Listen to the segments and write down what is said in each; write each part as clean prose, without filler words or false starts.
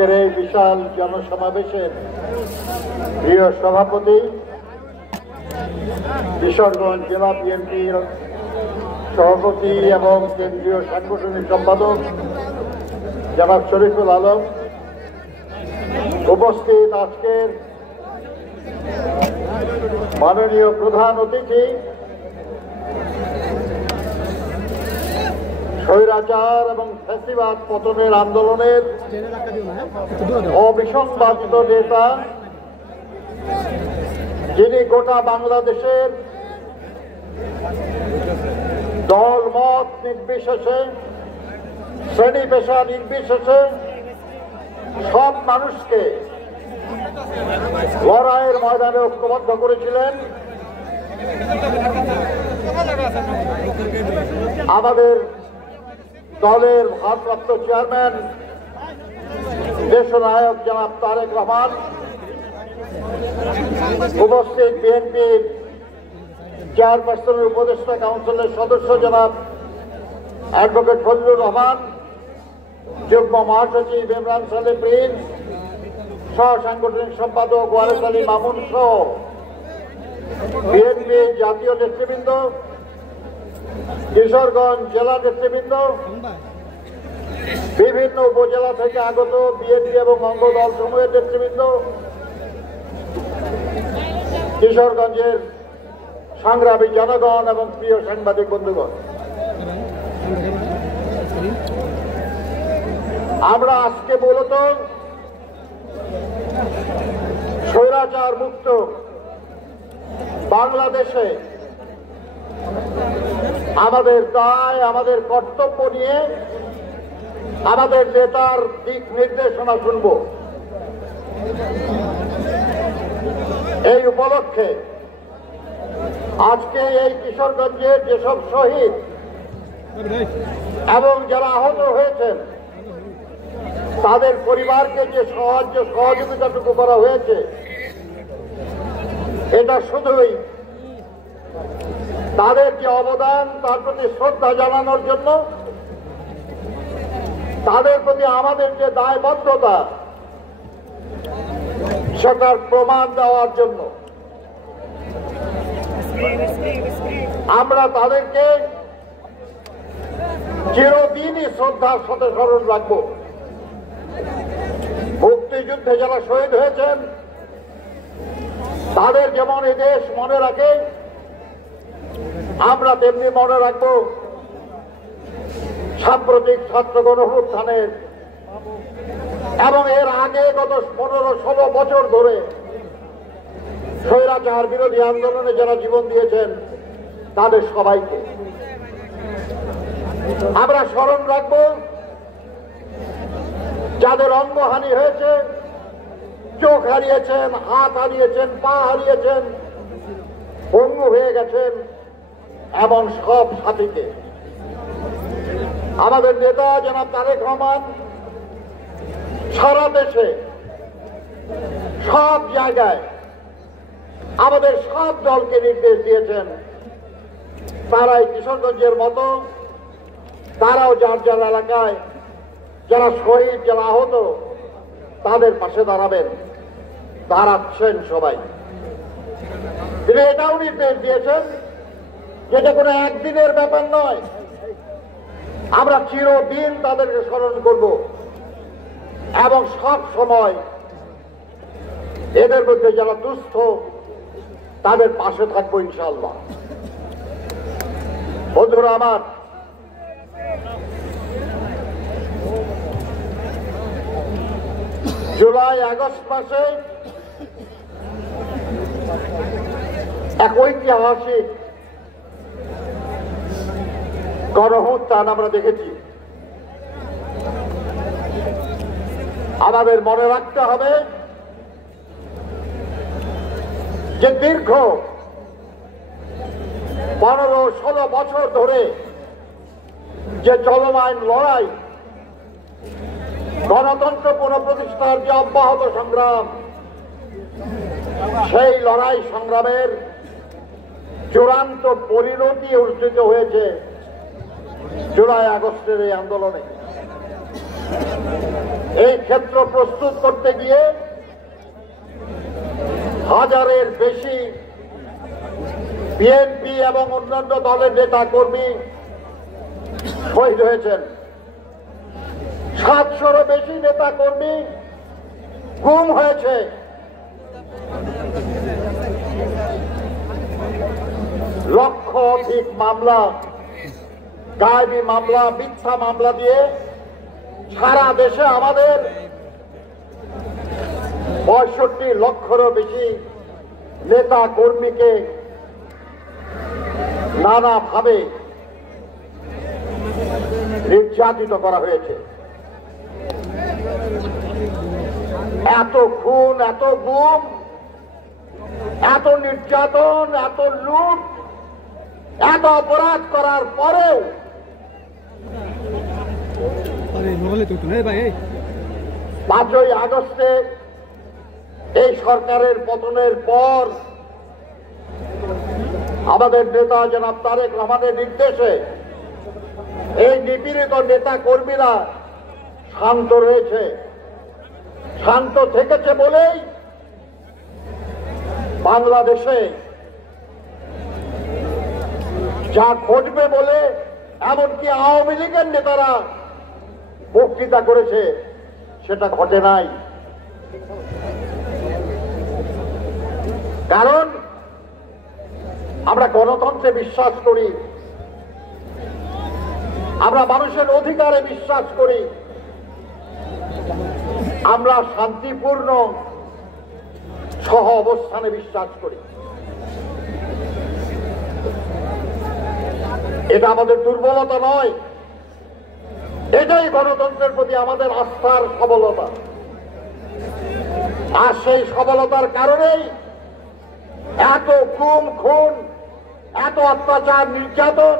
আজকের এই বিশাল জনসমাবেশের প্রিয় সভাপতি, কিশোরগঞ্জ জেলা বিএনপির সভাপতি এবং কেন্দ্রীয় সাংগঠনিক সম্পাদক জনাব শরীফুল আলম, উপস্থিত আজকের মাননীয় প্রধান অতিথি, স্বৈরাচার এবং ফ্যাসিবাদ পতনের আন্দোলনের অবিসংবাদিত নেতা, যিনি গোটা বাংলাদেশের দল মত নির্বিশেষে, শ্রেণী পেশা নির্বিশেষে সব মানুষকে লড়াইয়ের ময়দানে ঐক্যবদ্ধ করেছিলেন। আমাদের দলের ভারপ্রাপ্ত চেয়ারম্যান দেশনায়ক জনাব তারেক রহমান, উপস্থিত বিএনপির চেয়ারপারসনের উপদেষ্টা কাউন্সিলের সদস্য জনাব অ্যাডভোকেট ফজলুর রহমান, যুগ্ম মহাসচিব ইমরান সালে প্রিন্স, সহ সাংগঠনিক সম্পাদক ওয়ারেস আলী মামুন সহ বিএনপি জাতীয় নেতৃবৃন্দ, কিশোরগঞ্জ জেলা নেতৃবৃন্দ, বিভিন্ন উপজেলা থেকে আগত বিএনপি এবং অঙ্গ দল সমূহের নেতৃবৃন্দ, কিশোরগঞ্জের সংগ্রামী জনগণ এবং প্রিয় সাংবাদিক বন্ধুগণ, আমরা আজকে মূলত স্বৈরাচার মুক্ত বাংলাদেশে আমাদের দায়, আমাদের কর্তব্য নিয়ে আমাদের নেতার দিক নির্দেশনা শুনব। এই উপলক্ষে আজকে এই কিশোরগঞ্জের যেসব শহীদ এবং যারা আহত হয়েছেন তাদের পরিবারকে যে সহযোগিতাটুকু করা হয়েছে, এটা শুধুই তাদের যে অবদান তার প্রতি শ্রদ্ধা জানানোর জন্য, তাদের প্রতি আমাদের যে দায়বদ্ধতা সেটার প্রমাণ দেওয়ার জন্য আমরা তাদেরকে চিরদিনই শ্রদ্ধার সাথে স্মরণ রাখব। মুক্তিযুদ্ধে যারা শহীদ হয়েছেন তাদের যেমন এই দেশ মনে রাখে, আমরা তেমনি মনে রাখব সাম্প্রতিক ছাত্র গণঅভ্যুত্থানের এবং এর আগে গত 15-16 বছর ধরে স্বৈরাচার বিরোধী আন্দোলনে যারা জীবন দিয়েছেন তাদের সবাইকে আমরা স্মরণ রাখব। যাদের অঙ্গহানি হয়েছে, চোখ হারিয়েছেন, হাত হারিয়েছেন, পা হারিয়েছেন, পঙ্গু হয়ে গেছেন, এমন সব সাথীকে আমাদের নেতা জনাব তারেক রহমান সারা দেশে সব জায়গায় আমাদের সব দলকে নির্দেশ দিয়েছেন, তারাই কিশোরগঞ্জের মতো তারাও যার যার এলাকায় যারা শহীদ, যারা আহত, তাদের পাশে দাঁড়াবেন, দাঁড়াচ্ছেন সবাই। তিনি এটাও নির্দেশ দিয়েছেন যেটা কোনো একদিনের ব্যাপার নয়, আমরা চিরদিন তাদেরকে স্মরণ করব এবং সব সময় এদের মধ্যে যারা দুস্থ তাদের পাশে থাকবো ইনশাআল্লাহ। বন্ধুরা আমার, জুলাই আগস্ট মাসে এক ঐতিহাসিক গণঅভ্যুত্থান আমরা দেখেছি। আমাদের মনে রাখতে হবে যে দীর্ঘ 15-16 বছর ধরে যে চলমান লড়াই, গণতন্ত্র পুনঃপ্রতিষ্ঠার যে অব্যাহত সংগ্রাম, সেই লড়াই সংগ্রামের চূড়ান্ত পরিণতি অর্জিত হয়েছে জুলাই আগস্টের এই আন্দোলনে। এই ক্ষেত্র প্রস্তুত করতে গিয়ে হাজারের বেশি বিএনপি এবং অন্যান্য দলের নেতা কর্মী শহীদ হয়েছেন। 700-রও বেশি নেতা কর্মী গুম হয়েছে। লক্ষ অধিক মামলা, গায়েবী মামলা, মিথ্যা মামলা দিয়ে সারা দেশে আমাদের 65 লক্ষেরও বেশি নেতা কর্মীকে নানাভাবে নির্যাতিত করা হয়েছে। এত খুন, এত গুম, এত নির্যাতন, এত লুট, এত অপরাধ করার পরেও 5ই আগস্টে এই সরকারের পতনের পর আমাদের নেতা জনাব তারেক রহমানের নির্দেশে এই নিপীড়িত নেতা কর্মীরা শান্ত রয়েছে। শান্ত থেকেছে বলেই বাংলাদেশে যা ঘটবে বলে এমনকি আওয়ামী লীগের নেতারা বক্তৃতা করেছে সেটা ঘটে নাই। কারণ আমরা গণতন্ত্রে বিশ্বাস করি, আমরা মানুষের অধিকারে বিশ্বাস করি, আমরা শান্তিপূর্ণ সহ অবস্থানে বিশ্বাস করি। এটা আমাদের দুর্বলতা নয়, এটাই গণতন্ত্রের প্রতি আমাদের আস্থার সবলতা। আর সেই সবলতার কারণেই এত গুম খুন, এত অত্যাচার নির্যাতন,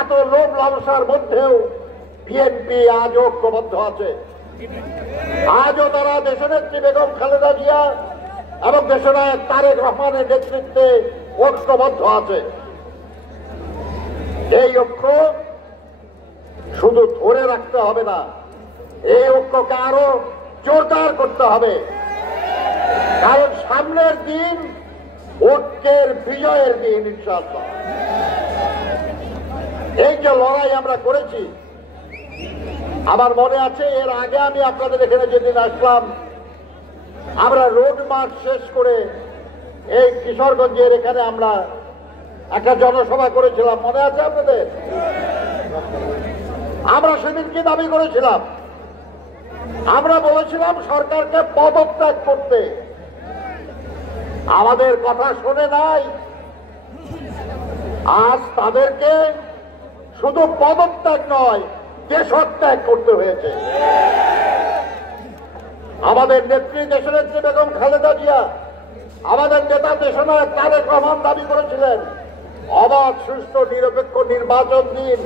এত লোভ লালসার মধ্যেও বিএনপি আজও ঐক্যবদ্ধ আছে। আজও তারা দেশনেত্রী বেগম খালেদা জিয়া এবং দেশনায়ক তারেক রহমানের নেতৃত্বে ঐক্যবদ্ধ আছে। এই ঐক্য শুধু ধরে রাখতে হবে না, এই ঐক্যকে আরো জোরদার করতে হবে। কারণ সামনের দিন ঐক্যের বিজয়ের দিন ইনশাআল্লাহ। এই যে লড়াই আমরা করেছি, আমার মনে আছে এর আগে আমি আপনাদের এখানে যেদিন আসলাম, আমরা রোড মার্চ শেষ করে এই কিশোরগঞ্জের এখানে আমরা একটা জনসভা করেছিলাম, মনে আছে আপনাদের? আমরা সেদিন কি দাবি করেছিলাম? আমরা বলেছিলাম সরকারকে পদত্যাগ করতে। আমাদের কথা শুনে নাই, আজ তাদেরকে শুধু পদত্যাগ নয়, দেশত্যাগ করতে হয়েছে। আমাদের নেত্রী দেশনেত্রী বেগম খালেদা জিয়া, আমাদের নেতা দেশনায়ক তারেক রহমান দাবি করেছিলেন অবাধ, সুষ্ঠু, নিরপেক্ষ নির্বাচন দিন,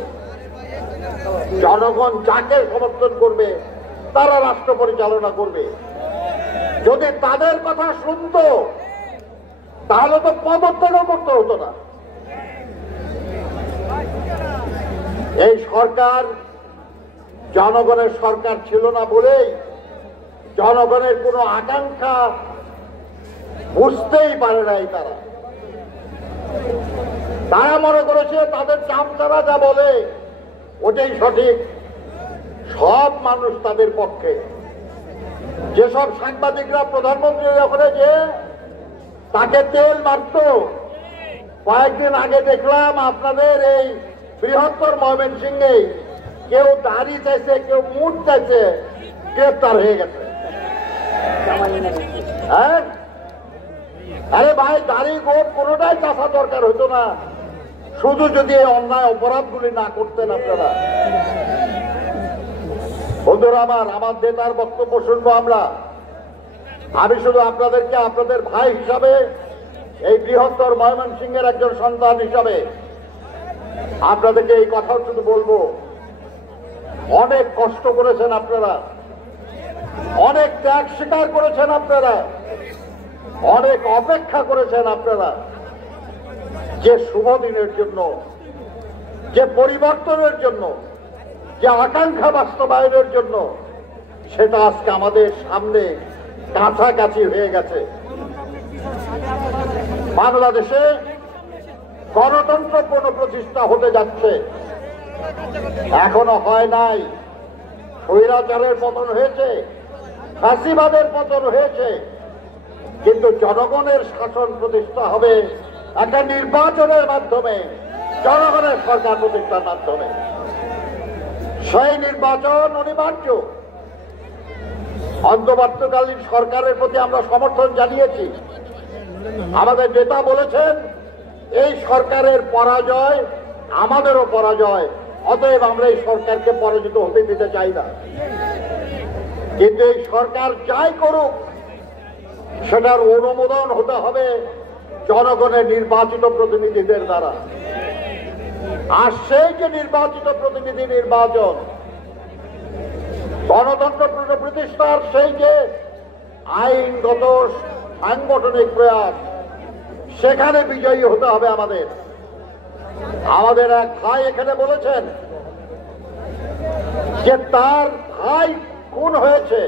জনগণ যাকে সমর্থন করবে তারা রাষ্ট্র পরিচালনা করবে। যদি তাদের কথা শুনতো তাহলে তো পদত্যাগও করতে হতো না। এই সরকার জনগণের সরকার ছিল না বলেই জনগণের কোনো আকাঙ্ক্ষা বুঝতেই পারে নাই। তারা মনে করেছে তাদের চামচারা যা বলে ওটাই সঠিক, সব মানুষ তাদের পক্ষে। যেসব সাংবাদিকরা প্রধানমন্ত্রীর ওখানে যে তাকে তেল মারত, কয়েকদিন আগে দেখলাম আপনাদের এই বৃহত্তর ময়মনসিংহে কেউ দাড়ি চাইছে, কেউ মুখ চাইছে, গ্রেপ্তার হয়ে গেছে। হ্যাঁ, আরে ভাই, দাড়ি গোট কোনোটাই চাষা দরকার হতো না, শুধু যদি এই অন্যায় অপরাধগুলি না করতেন আপনারা। বন্ধুরা আমার নেতার বক্তব্য শুনবো আমরা। আমি শুধু আপনাদেরকে আপনাদের ভাই হিসাবে, এই বৃহত্তর ময়মনসিংহের একজন সন্তান হিসাবে আপনাদেরকে এই কথাও শুধু বলবো, অনেক কষ্ট করেছেন আপনারা, অনেক ত্যাগ স্বীকার করেছেন আপনারা, অনেক অপেক্ষা করেছেন আপনারা, যে শুভ দিনের জন্য, যে পরিবর্তনের জন্য, যে আকাঙ্ক্ষা বাস্তবায়নের জন্য। সেটা আজকে আমাদের সামনে কাছাকাছি হয়ে গেছে। বাংলাদেশে গণতন্ত্র পুনঃপ্রতিষ্ঠা হতে যাচ্ছে, এখনো হয় নাই। স্বৈরাচারের পতন হয়েছে, ফাঁসিবাদের পতন হয়েছে, কিন্তু জনগণের শাসন প্রতিষ্ঠা হবে একটা নির্বাচনের মাধ্যমে, জনগণের সরকার প্রতিষ্ঠার মাধ্যমে। সেই নির্বাচন অনিবার্য। অন্তর্বর্তীকালীন সরকারের প্রতি আমরা সমর্থন জানিয়েছি। আমাদের নেতা বলেছেন এই সরকারের পরাজয় আমাদেরও পরাজয়, অতএব আমরা এই সরকারকে পরাজিত হতে দিতে চাই না। কিন্তু এই সরকার যাই করুক সেটার অনুমোদন হতে হবে জনগণের নির্বাচিত প্রতিনিধিদের দ্বারা। আর সেই যে নির্বাচিত প্রতিনিধি নির্বাচন, গণতন্ত্র পুনঃপ্রতিষ্ঠার সেই যে আইনগত সাংগঠনিক প্রয়াস, সেখানে বিজয়ী হতে হবে আমাদের। আমাদের এক ভাই এখানে বলেছেন যে তার ভাই খুন হয়েছে,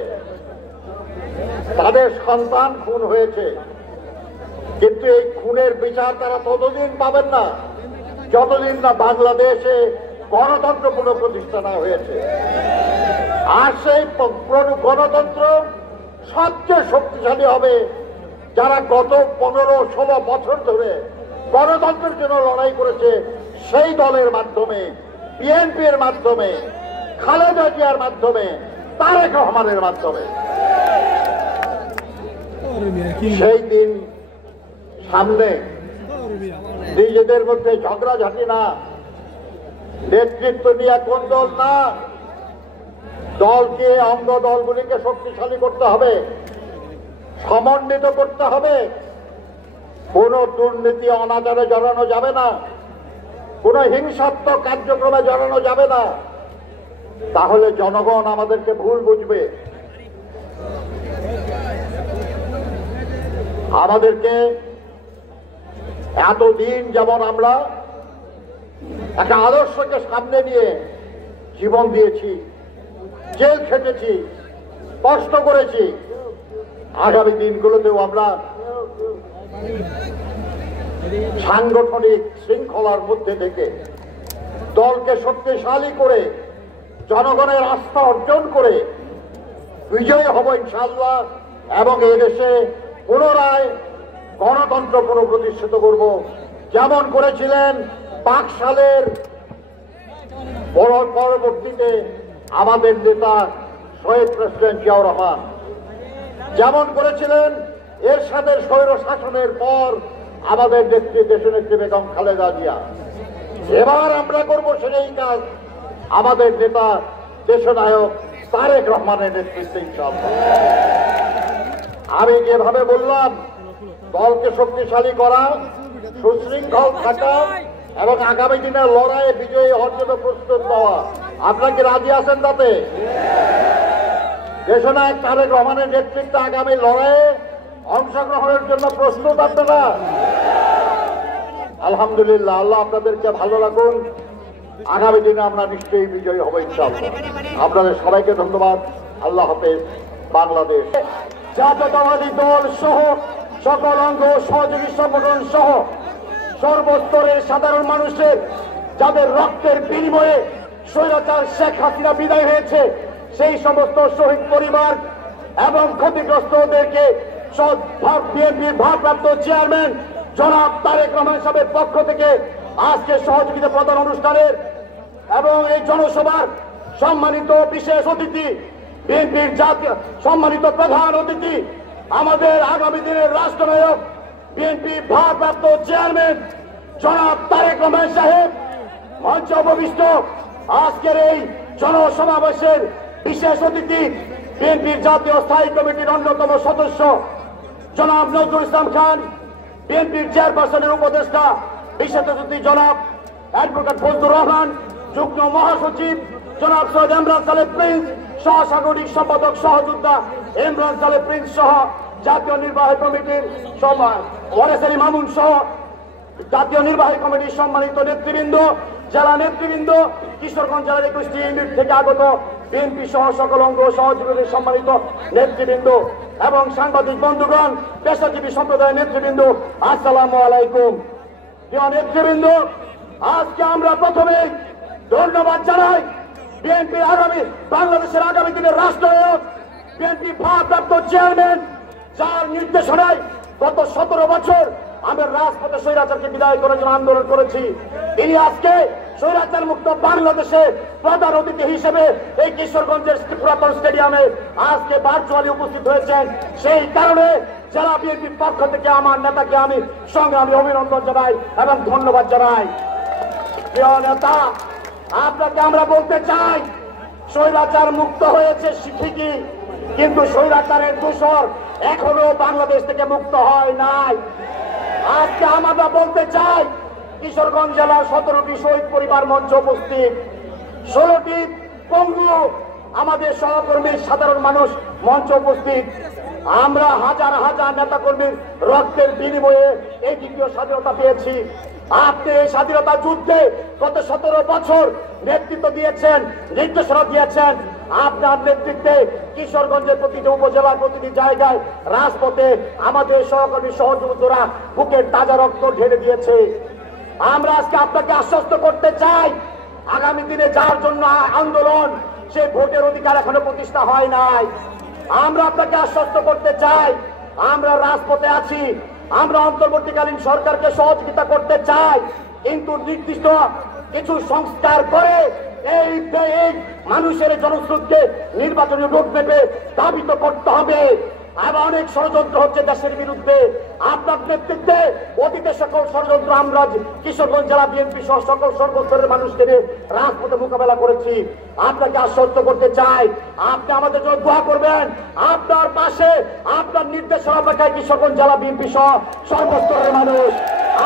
তাদের সন্তান খুন হয়েছে, কিন্তু এই খুনের বিচার তারা ততদিন পাবেন না যতদিন না বাংলাদেশে গণতন্ত্র পুনঃপ্রতিষ্ঠা না হয়েছে। আর সেই গণতন্ত্র সবচেয়ে শক্তিশালী হবে যারা গত 15-16 বছর ধরে গণতন্ত্রের জন্য লড়াই করেছে, সেই দলের মাধ্যমে, বিএনপির মাধ্যমে, খালেদা জিয়ার মাধ্যমে, তারেক রহমানের মাধ্যমে। সেই দিন সামনে, নিজেদের মধ্যে ঝগড়াঝাটি না, নেতৃত্ব নিয়ে কোন দল না, দলকে, অঙ্গ দলগুলিকে শক্তিশালী করতে হবে, সমন্বিত করতে হবে। কোন দুর্নীতি অনাচারে জড়ানো যাবে না, কোন হিংসাত্মক কার্যক্রমে জড়ানো যাবে না, তাহলে জনগণ আমাদেরকে ভুল বুঝবে। আমাদেরকে এতদিন যেমন আমরা একটা আদর্শকে সামনে নিয়ে জীবন দিয়েছি, জেল খেটেছি, কষ্ট করেছি, আগামী দিনগুলোতেও আমরা সাংগঠনিক শৃঙ্খলার মধ্যে থেকে দলকে শক্তিশালী করে জনগণের আস্থা অর্জন করে বিজয়ী হব ইনশাআল্লাহ, এবং এই দেশে পুনরায় গণতন্ত্র পুনঃপ্রতিষ্ঠিত করব, যেমন করেছিলেন বাকশালের পরবর্তীতে আমাদের নেতা শহীদ প্রেসিডেন্ট জিয়াউর রহমান, যেমন করেছিলেন এরশাদের স্বৈর শাসনের পর আমাদের নেত্রী দেশনেত্রী বেগম খালেদা জিয়া। এবার আমরা করব সেই কাজ আমাদের নেতা দেশনায়ক তারেক রহমানের নেতৃত্বে ইনশাআল্লাহ। আমি যেভাবে বললাম, দলকে শক্তিশালী করা, সুশৃঙ্খল থাকা এবং আগামী দিনের লড়াইয়ে বিজয়ী হওয়ার জন্য প্রস্তুত হওয়া, আপনারা কি রাজি আছেন তাতে? দেশনায়ক তারেক রহমানের নেতৃত্বে আগামী লড়াইয়ে অংশগ্রহণের জন্য প্রস্তুত আপনারা? আলহামদুলিল্লাহ, আল্লাহ আপনাদেরকে ভালো রাখুন। আগামী দিনে আমরা নিশ্চয়ই বিজয়ী হব ইনশাআল্লাহ। আপনাদের সবাইকে ধন্যবাদ। আল্লাহ হাফেজ। বাংলাদেশ জাতীয়তাবাদী দল সহ সকল অঙ্গ সহযোগী সংগঠন সহ সর্বস্তরের সাধারণ মানুষের, যাদের রক্তের বিনিময়ে স্বৈরাচার শেখ হাসিনা বিদায় হয়েছে, সেই সমস্ত শহীদ পরিবার এবং ক্ষতিগ্রস্তদেরকে বিএনপির ভারপ্রাপ্ত চেয়ারম্যান জনাব তারেক রহমান সাহেবের পক্ষ থেকে আজকে সহযোগিতা প্রদান অনুষ্ঠানের এবং এই জনসভার সম্মানিত বিশেষ অতিথি, বিএনপির জাতীয় সম্মানিত প্রধান অতিথি, আমাদের আগামী দিনের রাষ্ট্রনায়ক, বিএনপি ভারপ্রাপ্ত চেয়ারম্যান জনাব তারেক রহমান সাহেব মঞ্চে উপবিষ্ট, আজকের এই জনসমাবেশের বিশেষ অতিথি, বিএনপির জাতীয় স্থায়ী কমিটির অন্যতম সদস্য জনাব নজরুল ইসলাম খান, বিএনপির চেয়ারপারসনের উপদেষ্টা বিশেষ অতিথি জনাব অ্যাডভোকেট ফজলুর রহমান, যুগ্ম মহাসচিব জনাব সৈয়দ ইমরান সালেহ প্রিন্স, সহসাংগঠনিক সম্পাদক সহযোদ্ধা ইমরান সালেহ প্রিন্স সহ জাতীয় নির্বাহী কমিটির ওয়ারেস আলী মামুন সহ জাতীয় নির্বাহী কমিটির সম্মানিত নেতৃবৃন্দ, জেলা নেতৃবৃন্দ, কিশোরগঞ্জ জেলার 21টি ইউনিট থেকে আগত বিএনপি সহ সকল অঙ্গ সহযোগীদের সম্মানিত নেতৃবৃন্দ এবং সাংবাদিক বন্ধুগণ, পেশাজীবী সম্প্রদায়ের নেতৃবৃন্দ, আসসালামু আলাইকুম। প্রিয় নেতৃবৃন্দ, আজকে আমরা প্রথমে ধন্যবাদ জানাই বিএনপির বাংলাদেশের আগামী দিনের রাষ্ট্রনায়ক, বিএনপি ভারপ্রাপ্ত চেয়ারম্যান, যার নির্দেশনায় গত 17 বছর আমরা রাজপথে স্বৈরাচারকে বিদায় করার জন্য আন্দোলন করেছি। তিনি আজকে স্বৈরাচার মুক্ত বাংলাদেশে প্রধান অতিথি হিসেবে এই কিশোরগঞ্জের পুরাতন স্টেডিয়ামে আজকে ভার্চুয়ালি উপস্থিত হয়েছেন। সেই কারণে জেলা বিএনপির পক্ষ থেকে আমার নেতাকে আমি সংগ্রামী অভিনন্দন জানাই এবং ধন্যবাদ জানাই। প্রিয় নেতা, আপনাকে আমরা বলতে চাই, স্বৈরাচার মুক্ত হয়েছে ঠিকই, কিন্তু স্বৈরাচারের দূষর এখনো বাংলাদেশ থেকে মুক্ত হয় নাই। আজকে আমরা বলতে চাই, কিশোরগঞ্জ জেলার 17টি শহীদ পরিবার মঞ্চ উপস্থিত, 16টি পঙ্গু আমাদের সহকর্মী সাধারণ মানুষ মঞ্চ উপস্থিত। আমরা হাজার হাজার নেতাকর্মীর রক্তের বিনিময়ে এই দ্বিতীয় স্বাধীনতা পেয়েছি। আপনি এই স্বাধীনতা যুদ্ধে গত 17 বছর নেতৃত্ব দিয়েছেন, নির্দেশনা দিয়েছেন। আপনার নেতৃত্বে কিশোরগঞ্জের প্রতিটি উপজেলার প্রতিটি জায়গায় রাজপথে আমাদের সহকর্মী সহযোগীরা বুকের তাজা রক্ত ঢেলে দিয়েছে। আমরা আজকে আপনাকে আশ্বস্ত করতে চাই, আগামী দিনে যার জন্য আন্দোলন, সে ভোটের অধিকার এখনো প্রতিষ্ঠা হয় নাই। আমরা আপনাকে আশ্বস্ত করতে চাই, আমরা রাজপথে আছি, আমরা অন্তর্বর্তীকালীন সরকারকে সহযোগিতা করতে চাই, কিন্তু নির্দিষ্ট কিছু সংস্কার করে এই মানুষের জনস্রোতকে নির্বাচনী রোডম্যাপে ধাবিত করতে হবে। আবার অনেক ষড়যন্ত্র হচ্ছে দেশের বিরুদ্ধে। আপনার নেতৃত্বে অতীতের সকল ষড়যন্ত্র আমরা কিশোরগঞ্জ জেলা বিএনপি সহ সকল সর্বস্তরের মানুষকে নিয়ে রাজপথে মোকাবেলা করেছি। আপনাকে আশ্বস্ত করতে চাই, আপনি আমাদের জন্য দোয়া করবেন। আপনার পাশে, আপনার নির্দেশনা অপেক্ষায় কিশোরগঞ্জ জেলা বিএনপি সহ সর্বস্তরের মানুষ।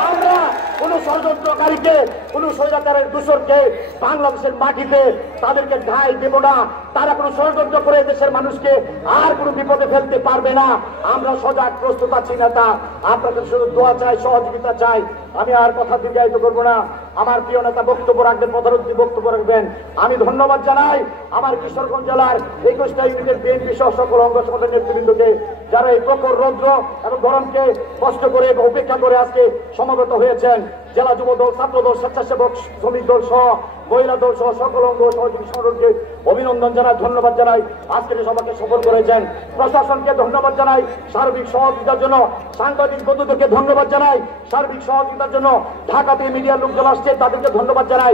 আমরা কোন ষড়যন্ত্রকারীকে, কোন স্বৈরাচারের দূষরকে বাংলাদেশের মাটিতে তাদেরকে ঠাঁই দেব না। তারা কোন ষড়যন্ত্র করে দেশের মানুষকে আর কোন বিপদে ফেলতে পারবে না। আমরা সজাগ প্রস্তুত আছি নেতা, আপনাদের শুধু দোয়া চাই, সহযোগিতা চাই। আমি আর কথা দীর্ঘায়িত করবো না। আমার প্রিয় নেতা বক্তব্য রাখবেন, প্রধান অতিথি বক্তব্য রাখবেন। আমি ধন্যবাদ জানাই আমার কিশোরগঞ্জ জেলার 21টা ইউনিটের বিএনপি সহ সকল অঙ্গ সংগঠনের নেতৃবৃন্দকে, যারা এই প্রখর রৌদ্র এবং গরমকে কষ্ট করে উপেক্ষা করে আজকে সমবেত হয়েছেন। জেলা যুব দল, ছাত্র দল, স্বেচ্ছাসেবক শ্রমিক দল সহ মহিলা দল সহ সকল অঙ্গ সহযোগী সংগঠনকে অভিনন্দন জানাই, ধন্যবাদ জানাই। আজকের সভাকে সফল করেছেন। প্রশাসনকে ধন্যবাদ জানাই সার্বিক সহযোগিতার জন্য। সাংবাদিক বন্ধুদেরকে ধন্যবাদ জানাই সার্বিক সহযোগিতার জন্য। ঢাকাতে মিডিয়ার লোকজন আসছে, তাদেরকে ধন্যবাদ জানাই।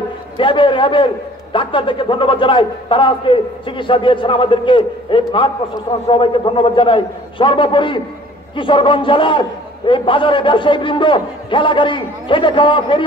র্যাবের ডাক্তারদেরকে ধন্যবাদ জানাই, তারা আজকে চিকিৎসা দিয়েছেন আমাদেরকে। এই মাঠ প্রশাসন সবাইকে ধন্যবাদ জানাই। সর্বোপরি কিশোরগঞ্জ জেলার এই বাজারে ব্যবসায়ী বৃন্দ, খেলা গাড়ি, খেটে খাওয়া ফেরি